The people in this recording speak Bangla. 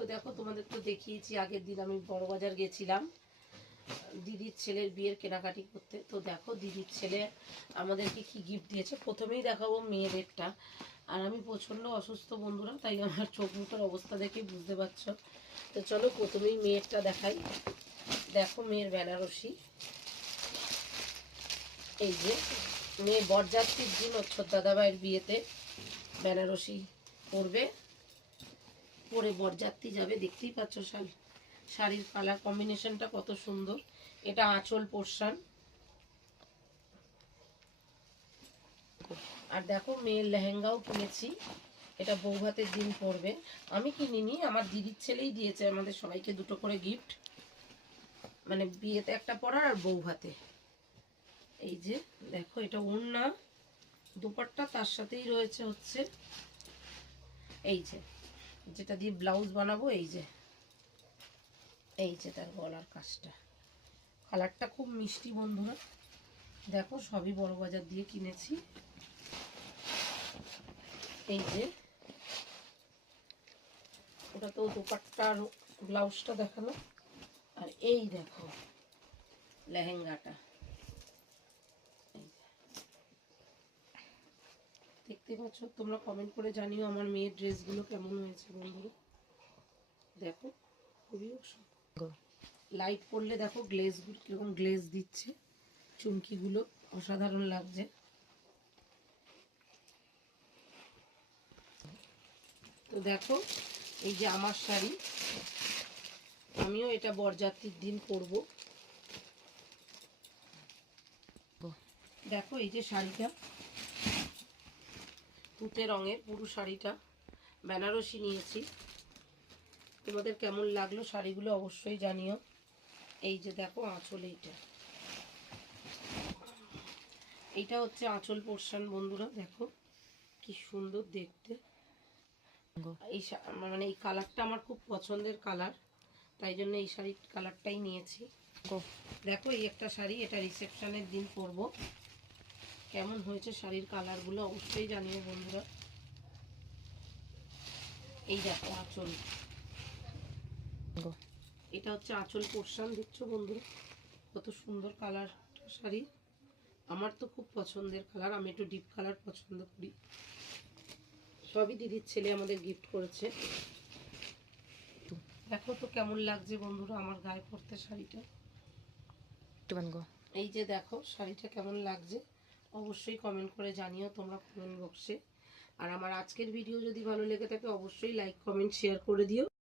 তো দেখো তোমাদের তো দেখিয়েছি আগের দিন আমি বড়বাজার গেছিলাম দিদির ছেলের বিয়ের কেনাকাটি করতে। তো দেখো দিদির ছেলে আমাদেরকে কি গিফট দিয়েছে। প্রথমেই দেখাবো মেয়েদেরটা। আর আমি প্রচণ্ড অসুস্থ বন্ধুরা, তাই আমার চোখ মুখের অবস্থা দেখে বুঝতে পারছো। তো চলো প্রথমেই মেয়েরটা দেখাই। দেখো মেয়ের বেনারসি, এই যে মেয়ে বরযাত্রীর দিন ওর দাদাভাইয়ের বিয়েতে বেনারসি পরবে, পরে বরযাত্রী যাবে। দেখতেই পাচ্ছ শাড়ির কালার কম্বিনেশনটা কত সুন্দর। এটা আঁচল পোর্শন। আর দেখো মেয়ের লেহেঙ্গাও কিনেছি, এটা বৌভাতের দিন পরবে। আমি কিনিনি, আমার দিদির ছেলেই দিয়েছে আমাদের সবাইকে দুটো করে গিফট, মানে বিয়েতে একটা পরার আর বৌভাতে। এই যে দেখো এটা ওড়না, দুপাট্টা তার সাথেই রয়েছে হচ্ছে এই যে যেটা দিয়ে ব্লাউজ বানাবো। এই যে তার গলার কাজটা, কালারটা খুব মিষ্টি বন্ধুরা। দেখো সবই বড়বাজার দিয়ে কিনেছি। এই যে ওটা তো দুপাট্টার ব্লাউজটা দেখালো। আর এই দেখো লেহেঙ্গাটা, দেখতে পাচ্ছ তোমরা। কমেন্ট করে জানিও আমার মেয়ের ড্রেসগুলো কেমন হয়েছে বন্ধুরা। দেখো খুবই লাইট পড়লে দেখো গ্লেজগুলো কিরকম গ্লেজ দিচ্ছে, চুমকিগুলো অসাধারণ লাগছে। তো দেখো এই যে আমার শাড়ি, আমিও এটা বরযাত্রীর দিন পরবো। দেখো এই যে শাড়িটা তুতে রঙের, পুরো শাড়িটা বেনারসি নিয়েছি। তোমাদের কেমন লাগলো শাড়িগুলো অবশ্যই জানিও। এই যে দেখো আঁচল, এইটা হচ্ছে আঁচল পোর্শন বন্ধুরা। দেখো কি সুন্দর দেখতে। এই মানে এই কালারটা আমার খুব পছন্দের কালার, তাই জন্য এই শাড়ির কালারটাই নিয়েছি। দেখো এই একটা শাড়ি, এটা রিসেপশনের দিন পরবো। কেমন হয়েছে শাড়ির কালারগুলো অবশ্যই জানিও বন্ধুরা। এই দেখো আঁচল, এটা হচ্ছে আঁচল পোর্শন। দেখছো বন্ধুরা কত সুন্দর কালার শাড়ি। আমার তো খুব পছন্দের কালার, আমি একটু ডিপ কালার পছন্দ করি। সবই দিদির ছেলে আমাদের গিফট করেছে। দেখো তো কেমন লাগছে বন্ধুরা আমার গায়ে পরতে শাড়িটা। এই যে দেখো শাড়িটা কেমন লাগছে অবশ্যই কমেন্ট করে জানিও তোমরা কমেন্ট বক্সে। আর আমার আজকের ভিডিও যদি ভালো লেগে থাকে অবশ্যই লাইক কমেন্ট শেয়ার করে দিও।